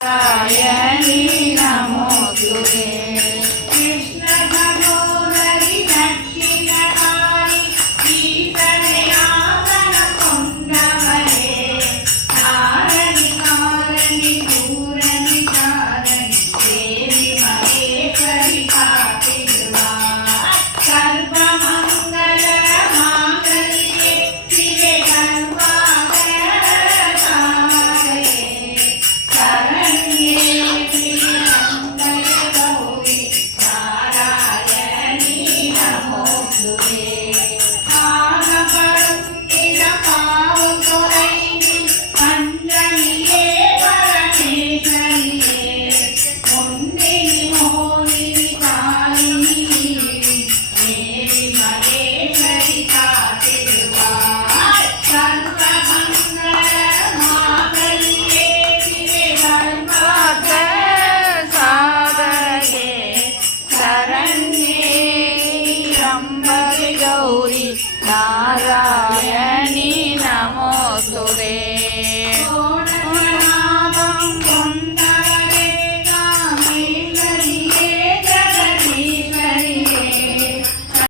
草原里。ശാംഭവി Gauri നാരായ